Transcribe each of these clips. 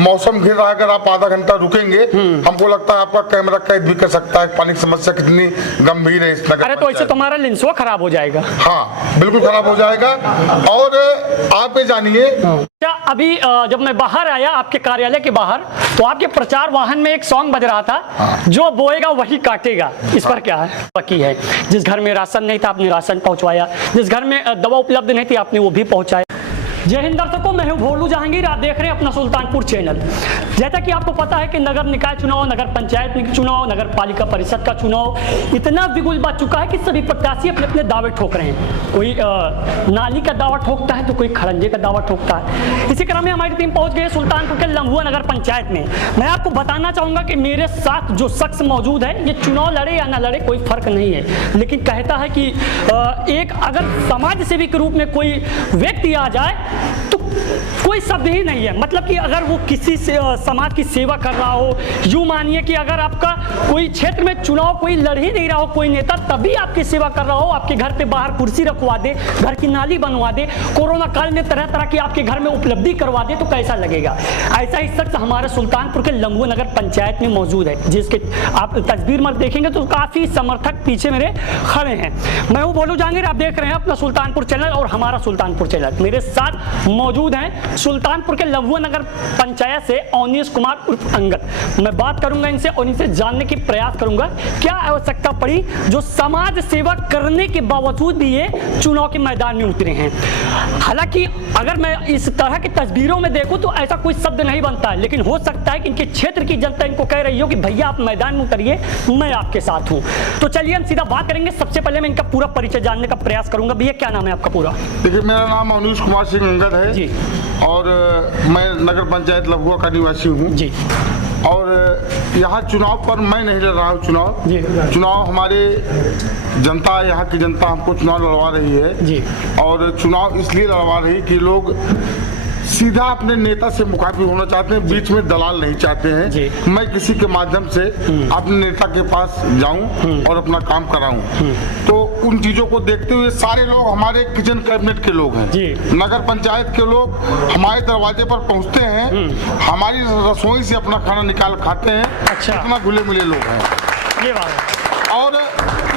मौसम घिर रहा है, अगर आप आधा घंटा रुकेंगे हमको लगता है आपका कैमरा कैद भी कर सकता है। पानी की समस्या कितनी गंभीर है इस नगर। अरे तो ऐसे तुम्हारा लेंसवा खराब हो जाएगा। हाँ बिल्कुल खराब हो जाएगा। और आप ये जानिए, क्या अभी जब मैं बाहर आया आपके कार्यालय के बाहर, तो आपके प्रचार वाहन में एक सॉन्ग बज रहा था, जो बोएगा वही काटेगा। इस पर क्या है बाकी है? जिस घर में राशन नहीं था आपने राशन पहुंचवाया, जिस घर में दवा उपलब्ध नहीं थी आपने वो भी पहुंचाया। जय हिंद दर्शकों, मैं हूं भोलू जहांगीर, आप देख रहे हैं अपना सुल्तानपुर चैनल। जैसा कि आपको पता है कि नगर निकाय चुनाव, नगर पंचायत चुनाव, नगर पालिका परिषद का चुनाव इतना बिगुल बच चुका है कि सभी प्रत्याशी अपने अपने दावे ठोक रहे हैं। कोई नाली का दावा ठोकता है तो कोई खड़ंजे का दावा ठोकता है। इसी क्रम में हमारी टीम पहुंच गई है सुल्तानपुर के लम्बुआ नगर पंचायत में। मैं आपको बताना चाहूंगा कि मेरे साथ जो शख्स मौजूद है, ये चुनाव लड़े या ना लड़े कोई फर्क नहीं है, लेकिन कहता है कि एक अगर समाज सेवी के रूप में कोई व्यक्ति आ जाए तो कोई शब्द ही नहीं है। मतलब कि अगर वो किसी से समाज की सेवा कर रहा हो, यूं मानिए कि अगर आपका कोई क्षेत्र में चुनाव कोई लड़ ही नहीं रहा हो, कोई नेता तभी आपकी सेवा कर रहा हो, आपके घर पे बाहर कुर्सी रखवा दे, घर की नाली बनवा दे, कोरोना काल में तरह तरह की आपके घर में उपलब्धि करवा दे, तो कैसा लगेगा? ऐसा ही शख्स हमारे सुल्तानपुर के लम्बुआ नगर पंचायत में मौजूद है, जिसके आप तस्वीर में देखेंगे तो काफी समर्थक पीछे मेरे खड़े हैं। मैं हूं भोलू जहांगीर, आप देख रहे हैं अपना सुल्तानपुर चैनल और हमारा सुल्तानपुर चैनल। मेरे साथ मौजूद हैं सुल्तानपुर के लम्बुआ नगर पंचायत से अवनीश कुमार उर्फ अंगद। मैं बात करूंगा इनसे और इनसे जानने की प्रयास करूंगा क्या आवश्यकता पड़ी जो समाज सेवा करने के बावजूद भी ये चुनाव के मैदान में उतरे हैं। हालांकि अगर मैं इस तरह की तस्वीरों में देखूं तो ऐसा कोई शब्द नहीं बनता है, लेकिन हो सकता है कि इनके क्षेत्र की जनता इनको कह रही हो कि भैया आप मैदान में उतरिए, मैं आपके साथ हूं। तो चलिए हम सीधा बात करेंगे। सबसे पहले मैं इनका पूरा परिचय जानने का प्रयास करूंगा। भैया क्या नाम है आपका पूरा? देखिए मेरा नाम अवनीश कुमार सिंह अंगद है जी। और मैं नगर पंचायत लम्बुआ का निवासी हूँ जी। और यहाँ चुनाव पर मैं नहीं लड़ रहा हूँ चुनाव हमारे जनता, यहाँ की जनता हमको चुनाव लड़वा रही है जी। और चुनाव इसलिए लड़वा रही कि लोग सीधा अपने नेता से मुखातिब होना चाहते हैं, बीच में दलाल नहीं चाहते हैं। मैं किसी के माध्यम से अपने नेता के पास जाऊं और अपना काम कराऊं। तो उन चीजों को देखते हुए सारे लोग हमारे किचन कैबिनेट के लोग हैं, नगर पंचायत के लोग हमारे दरवाजे पर पहुंचते हैं, हमारी रसोई से अपना खाना निकाल खाते हैं। अच्छा। इतना घुले मिले लोग हैं ये बात। और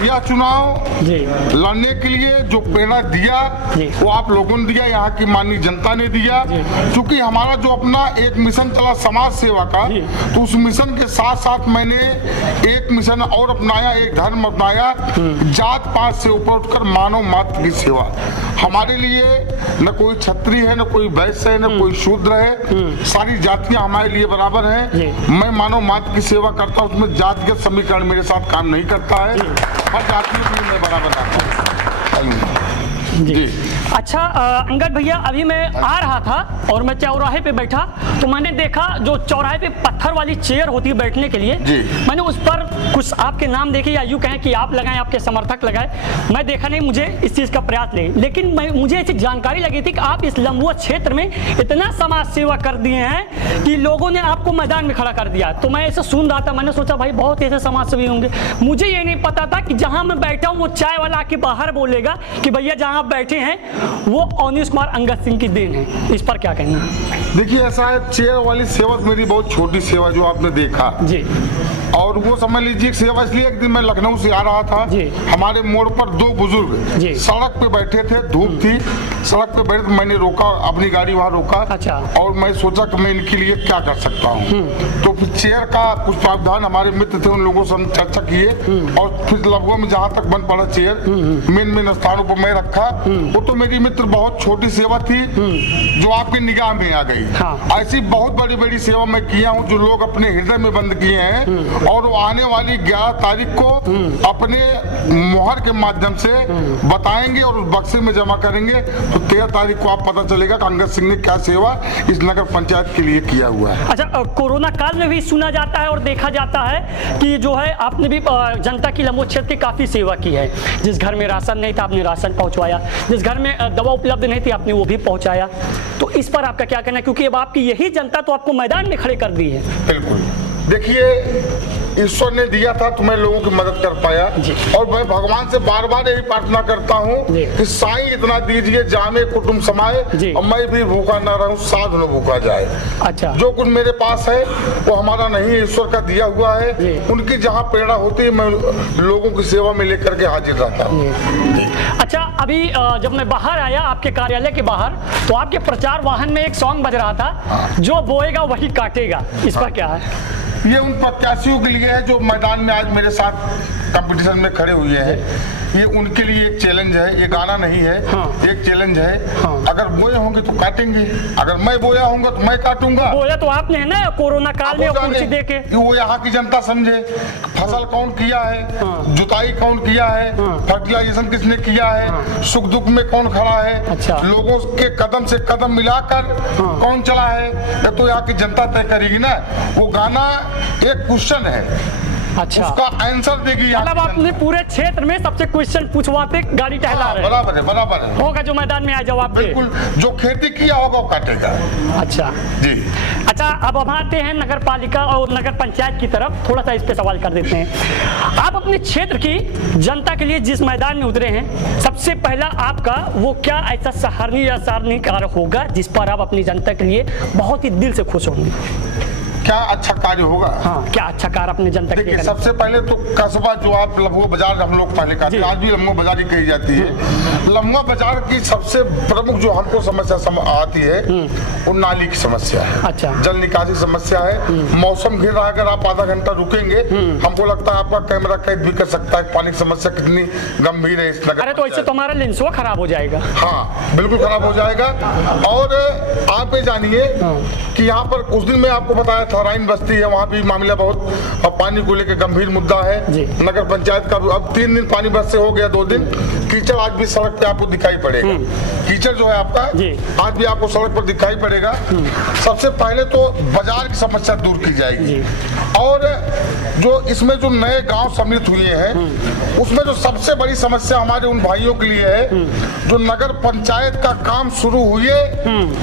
यह चुनाव लड़ने के लिए जो प्रेरणा दिया वो आप लोगों ने दिया, यहाँ की माननीय जनता ने दिया। क्योंकि हमारा जो अपना एक मिशन चला समाज सेवा का, तो उस मिशन के साथ साथ मैंने एक मिशन और अपनाया, एक धर्म अपनाया, जात पात से ऊपर उठकर मानव मात्र की सेवा। हमारे लिए न कोई क्षत्रिय है, न कोई वैश्य है, न कोई शूद्र है, सारी जातियां हमारे लिए बराबर हैं। मैं मानव मात्र की सेवा करता हूँ, उसमें जातिगत समीकरण मेरे साथ काम नहीं करता है, हर जातियों के लिए मैं बराबर आता हूँ जी। अच्छा अंगद भैया, अभी मैं आ रहा था और मैं चौराहे पे बैठा तो मैंने देखा जो चौराहे पे पत्थर वाली चेयर होती है बैठने के लिए, मैंने उस पर कुछ आपके नाम देखे, या यूं कहें कि आप लगाए, आपके समर्थक लगाए। मैं देखा नहीं, मुझे इस चीज का प्रयास ले, लेकिन मुझे ऐसी जानकारी लगी थी कि आप इस लम्बुआ क्षेत्र में इतना समाज सेवा कर दिए हैं कि लोगों ने आपको मैदान में खड़ा कर दिया। तो मैं ऐसे सुन रहा था, मैंने सोचा भाई बहुत ऐसे समाज सेवी होंगे। मुझे ये नहीं पता था कि जहां मैं बैठा हूँ वो चाय वाला आके बाहर बोलेगा कि भैया जहां आप बैठे हैं वो अवनीश कुमार अंगद सिंह की देन है। इस पर क्या कहना? देखिए ऐसा है, चेयर वाली सेवा मेरी बहुत छोटी सेवा जो आपने देखा जी। और वो समझ लीजिए सेवा इसलिए, एक दिन मैं लखनऊ से आ रहा था, हमारे मोड़ पर दो बुजुर्ग सड़क पे बैठे थे, धूप थी, सड़क पे बैठे, तो मैंने रोका, अपनी गाड़ी वहाँ रोका। अच्छा। और मैं सोचा कि मैं इनके लिए क्या कर सकता हूँ। तो फिर चेयर का कुछ प्रावधान, हमारे मित्र थे, उन लोगों से हम चर्चा किए और फिर लम्बुआ में जहाँ तक बन पड़ा चेयर मेन स्थानों पर मैं रखा। वो तो मेरी मित्र बहुत छोटी सेवा थी जो आपकी निगाह में आ गई। ऐसी बहुत बड़ी बड़ी सेवा मैं किया हूँ जो लोग अपने हृदय में बंद किए हैं, और वो आने वाली 11 तारीख को अपने मुहर के माध्यम से बताएंगे और उस बक्से में जमा करेंगे। तो 13 तारीख को आप पता चलेगा कि अंगद सिंह ने क्या सेवा इस नगर पंचायत के लिए किया हुआ है। अच्छा, कोरोना काल में भी सुना जाता है और देखा जाता है कि जो है आपने भी जनता की लम्बुआ क्षेत्र की काफी सेवा की है। जिस घर में राशन नहीं था आपने राशन पहुंचवाया, जिस घर में दवा उपलब्ध नहीं थी आपने वो भी पहुंचाया। तो इस पर आपका क्या कहना है, क्योंकि अब आपकी यही जनता तो आपको मैदान में खड़े कर दी है। बिल्कुल। देखिए ईश्वर ने दिया था तो मैं लोगों की मदद कर पाया। और मैं भगवान से बार बार यही प्रार्थना करता हूँ कि साईं इतना दीजिए जामे कुटुंब समाये और मैं भी भूखा न रहूं, साध न भूखा जाए। अच्छा, जो कुछ मेरे पास है वो हमारा नहीं है, ईश्वर का दिया हुआ है। उनकी जहाँ प्रेरणा होती है मैं लोगों की सेवा में लेकर के हाजिर रहता हूँ। अच्छा, अभी जब मैं बाहर आया आपके कार्यालय के बाहर, तो आपके प्रचार वाहन में एक सॉन्ग बज रहा था, जो बोएगा वही काटेगा। इस पर क्या है? ये उन प्रत्याशियों के लिए है जो मैदान में आज मेरे साथ कंपटीशन में खड़े हुए हैं। ये उनके लिए एक चैलेंज है, ये गाना नहीं है। एक चैलेंज है। अगर बोए होंगे तो काटेंगे, अगर मैं बोया होऊंगा तो मैं काटूंगा। बोया तो आपने है ना कोरोना काल में कुर्सी देके। वो यहाँ की जनता समझे फसल कौन किया है, जुताई कौन किया है, फर्टिलाइजेशन किसने किया है, सुख दुख में कौन खड़ा है, लोगों के कदम से कदम मिलाकर कौन चला है, ये तो यहाँ की जनता तय करेगी ना। वो गाना एक क्वेश्चन है, अच्छा, उसका आंसर देगी। मतलब आपने पूरे क्षेत्र में सबसे क्वेश्चन पूछवाते गाड़ी टहला रहे। बराबर है, बराबर है। होगा जो मैदान में आए जवाब दे। बिल्कुल, जो खेती किया होगा वो काटेगा। अच्छा जी। अच्छा, अब हम आते हैं नगर पालिका और नगर पंचायत की तरफ। थोड़ा सा इस पे सवाल कर देते हैं। आप अपने क्षेत्र की जनता के लिए जिस मैदान में उतरे हैं, सबसे पहला आपका वो क्या ऐसा सराहनीय या सराहनीय कार्य होगा जिस पर आप अपनी जनता के लिए बहुत ही दिल से खुश होंगे? क्या अच्छा कार्य होगा? हाँ, क्या अच्छा कार्य अपने जनता के लिए? सबसे पहले तो कस्बा जो आप लम्बो बाजार हम लोग पहले कहते हैं, आज भी लम्बो बाजार ही कही जाती है। लम्बो बाजार की सबसे प्रमुख जो हमको समस्या आती है वो नाली की समस्या है। अच्छा, जल निकासी समस्या है। मौसम घिर रहा है, अगर आप आधा घंटा रुकेंगे हमको लगता है आपका कैमरा कैद भी कर सकता है। पानी की समस्या कितनी गंभीर है इस नगर। अरे तो इससे तो हमारा लेंसवा खराब हो जाएगा। हाँ, बिल्कुल खराब हो जाएगा। और आप ये जानिए कि यहाँ पर उस दिन मैं आपको बताया राइन बस्ती है, वहाँ भी मामला बहुत अब पानी को लेकर गंभीर मुद्दा है। नगर पंचायत का अब 3 दिन पानी बस से हो गया, 2 दिन कीचड़ आज भी सड़क पे आपको दिखाई पड़ेगा। कीचड़ जो है आपका आज भी आपको सड़क पर दिखाई पड़ेगा। सबसे पहले तो बाजार की समस्या दूर की जाएगी। और जो इसमें जो नए गांव सम्मिलित हुए हैं उसमें जो सबसे बड़ी समस्या हमारे उन भाइयों के लिए है जो नगर पंचायत का काम शुरू हुए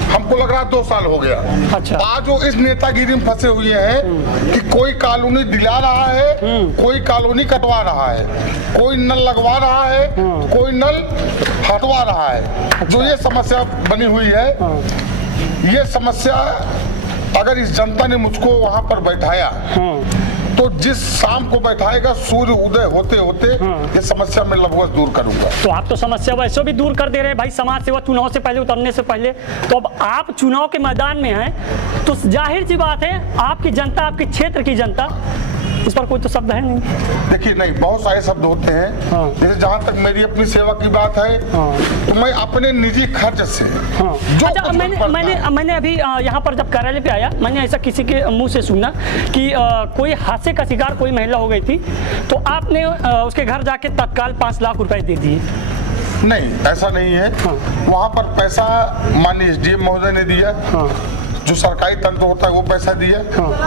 हमको लग रहा है 2 साल हो गया। अच्छा, आज वो इस नेतागिरी में फंसे हुए हैं कि कोई कॉलोनी दिला रहा है, कोई कॉलोनी कटवा रहा है, कोई नल लगवा रहा है, कोई नल हटवा रहा है। जो ये समस्या बनी हुई है, ये समस्या अगर इस जनता ने मुझको वहां पर बैठाया तो जिस शाम को बैठाएगा सूर्य उदय होते होते ये समस्या मैं लगभग दूर करूंगा। तो आप तो समस्या वैसे भी दूर कर दे रहे हैं भाई, समाज सेवा चुनाव से पहले उतरने से पहले। तो अब आप चुनाव के मैदान में हैं तो जाहिर सी बात है आपकी जनता, आपके क्षेत्र की जनता, इस पर कोई तो शब्द है नहीं। देखिए, नहीं, बहुत सारे शब्द होते हैं। जैसे जहाँ तक मेरी अपनी सेवा की बात है तो मैं अपने निजी खर्च से अच्छा, मैंने अभी यहाँ पर जब कार्यालय पे आया, मैंने ऐसा किसी के मुंह से सुना कि कोई हादसे का शिकार कोई महिला हो गई थी तो आपने उसके घर जाके तत्काल 5 लाख रुपए दे दिए। नहीं, ऐसा नहीं है। वहाँ पर पैसा माननीय SDM महोदय ने दिया, जो सरकारी तंत्र होता है वो पैसा दिया।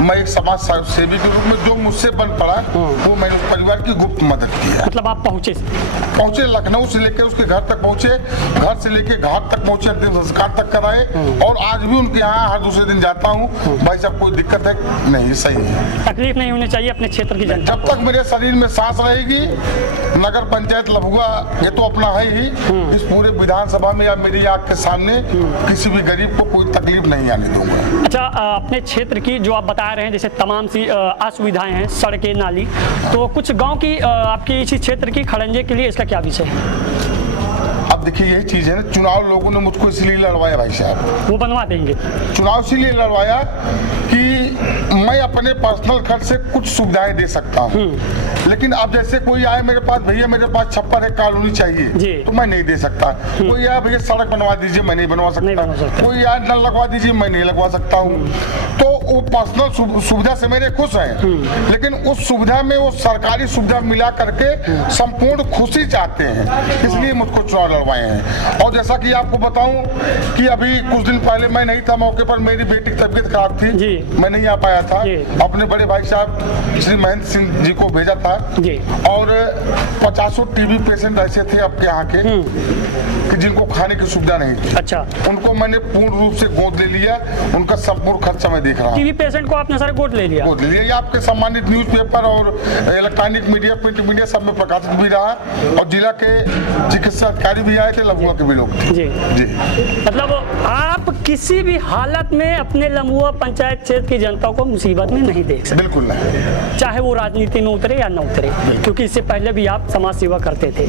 मैं एक समाज सेवी के रूप में जो मुझसे बन पड़ा वो मैंने उस परिवार की गुप्त मदद किया। मतलब आप पहुंचे लखनऊ से लेकर उसके घर तक पहुंचे, घर से लेकर घाट तक पहुंचे, अंतिम संस्कार तक कराए। और आज भी उनके यहाँ हर दूसरे दिन जाता हूँ। भाई साहब, कोई दिक्कत है? नहीं, सही है। तकलीफ नहीं होनी चाहिए अपने क्षेत्र की जनता। जब तक मेरे शरीर में सांस रहेगी, नगर पंचायत लभुआ ये तो अपना है ही, इस पूरे विधानसभा में या मेरी आंख के सामने किसी भी गरीब को कोई तकलीफ नहीं आने दूंगा। अच्छा, अपने क्षेत्र की जो आप बता रहे हैं जैसे तमाम सी असुविधाएं हैं, सड़कें, नाली, तो कुछ गांव की आपकी इसी क्षेत्र की खड़ंजे के लिए इसका क्या विषय है? अब देखिए, यही चीज है ना, चुनाव लोगों ने मुझको इसलिए लड़वाया भाई साहब, वो बनवा देंगे। चुनाव इसीलिए लड़वाया कि मैं अपने पर्सनल खर्च से कुछ सुविधाएं दे सकता हूँ। लेकिन अब जैसे कोई आए मेरे पास, भैया मेरे पास छप्पर है, कॉलोनी चाहिए, तो मैं नहीं दे सकता। कोई आया, भैया सड़क बनवा दीजिए, मैं नहीं बनवा सकता। कोई आया, नल लगवा दीजिए, मैं नहीं लगवा सकता हूँ। तो वो पर्सनल सुविधा से मेरे खुश हैं, लेकिन उस सुविधा में वो सरकारी सुविधा मिला करके संपूर्ण खुशी चाहते हैं, इसलिए मुझको चुनाव लड़वाया। करवाए हैं। और जैसा कि आपको बताऊं कि अभी कुछ दिन पहले मैं नहीं था मौके पर, मेरी बेटी की तबीयत खराब थी जी। मैं नहीं आ पाया था, अपने बड़े भाई साहब श्री महेंद्र सिंह जी को भेजा था जी। और 50 टीबी पेशेंट ऐसे थे आपके यहाँ के कि जिनको खाने की सुविधा नहीं थी। अच्छा, उनको मैंने पूर्ण रूप से गोद ले लिया, उनका संपूर्ण खर्चा मैं देख रहा हूँ। टीबी पेशेंट को आपने सारे गोद ले लिया? गोद ले लिया। ये आपके सम्मानित न्यूज़पेपर और इलेक्ट्रॉनिक मीडिया, प्रिंट मीडिया सब में प्रकाशित भी रहा, और जिला के चिकित्सा अधिकारी भी आए थे, लम्बुआ के भी लोग थे जी जी। मतलब आप किसी भी हालत में अपने लम्बुआ पंचायत क्षेत्र की जनता को मुसीबत में नहीं देख सकते? बिल्कुल नहीं, चाहे वो राजनीति में उतरे या न उतरे, क्योंकि इससे पहले भी आप समाज सेवा करते थे।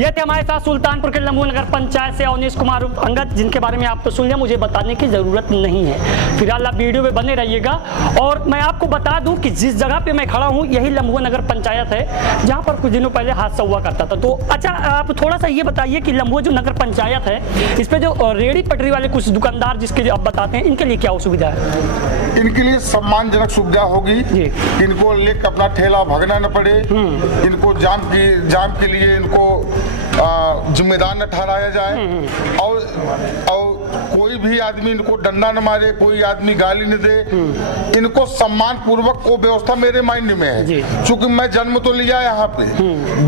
ये थे हमारे साथ सुल्तानपुर के लम्बुआ नगर पंचायत से अवनीश कुमार अंगद, जिनके बारे में आप तो सुन लिया, मुझे बताने की जरूरत नहीं है। फिलहाल आप वीडियो में बने रहिएगा। और मैं आपको बता दूं कि जिस जगह पे मैं खड़ा हूं यही लम्बुआ नगर पंचायत है, जहां पर कुछ दिनों पहले हादसा हुआ करता था। तो अच्छा, आप थोड़ा सा ये बताइए कि लम्बुआ जो नगर पंचायत है, इस पे जो रेहड़ी पटरी वाले कुछ दुकानदार जिसके आप बताते हैं, इनके लिए क्या असुविधा है? इनके लिए सम्मानजनक सुविधा होगी, इनको लेकर अपना ठेला भगना न पड़े, इनको जाम के लिए इनको जिम्मेदार न ठहराया जाए, और कोई भी आदमी इनको डंडा न मारे, कोई आदमी गाली न दे, इनको सम्मान पूर्वक वो व्यवस्था मेरे माइंड में है। क्योंकि मैं जन्म तो लिया यहाँ पे,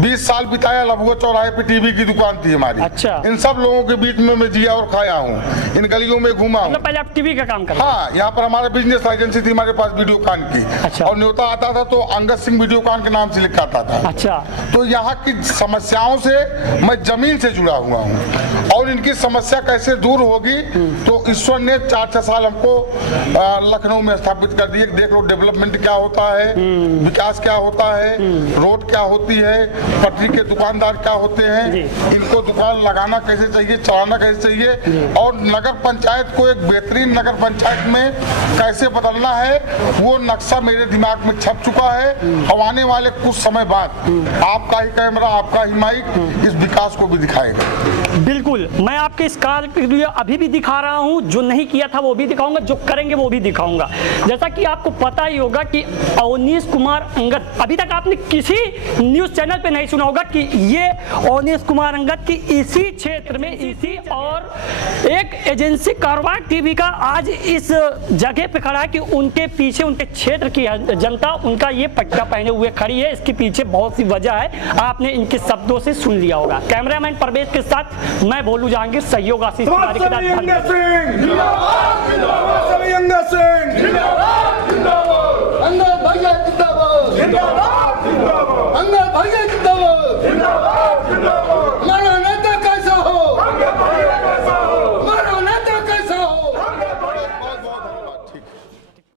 20 साल बिताया लम्बुआ चौराहे पे, टीवी की दुकान थी हमारी। अच्छा। इन सब लोगों के बीच में मैं जिया और खाया हूँ, इन गलियों में घूमा हूँ। पहले आप टीवी का काम करते? हाँ, यहाँ पर हमारा बिजनेस एजेंसी थी हमारे पास वीडियोकॉन की। अच्छा। और न्योता आता था तो अंगद सिंह वीडियोकॉन के नाम से लिखा आता था। अच्छा। तो यहाँ की समस्याओं से मैं जमीन से जुड़ा हुआ हूँ, और इनकी समस्या कैसे दूर होगी तो ईश्वर ने 4-6 साल हमको लखनऊ में स्थापित कर दिए। देख लो डेवलपमेंट क्या होता है, विकास क्या होता है, रोड क्या होती है, पटरी के दुकानदार क्या होते हैं, इनको दुकान लगाना कैसे चाहिए, चलाना कैसे चाहिए, और नगर पंचायत को एक बेहतरीन नगर पंचायत में कैसे बदलना है, वो नक्शा मेरे दिमाग में छप चुका है। और आने वाले कुछ समय बाद आपका ही कैमरा, आपका ही माइक इस विकास को भी दिखाएगा। बिल्कुल, मैं आपके इस कार्य के लिए अभी भी दिखा रहा हूं, जो नहीं किया था वो भी दिखाऊंगा, जो करेंगे वो भी दिखाऊंगा। जैसा कि आपको पता ही होगा कि अवनीश कुमार अंगद, अभी तक आपने किसी न्यूज चैनल पे नहीं सुना होगा कि ये अवनीश कुमार अंगद की इसी क्षेत्र में, इसी और एक एजेंसी कारवार टीवी का आज इस जगह पे खड़ा है कि उनके पीछे उनके क्षेत्र की जनता उनका ये पट्टा पहने हुए खड़ी है। इसके पीछे बहुत सी वजह है, आपने इनके शब्दों से सुन लिया होगा। कैमरामैन परवेज के साथ मैं भोलू जहांगीर, सहयोग आशीष कुमार के साथ।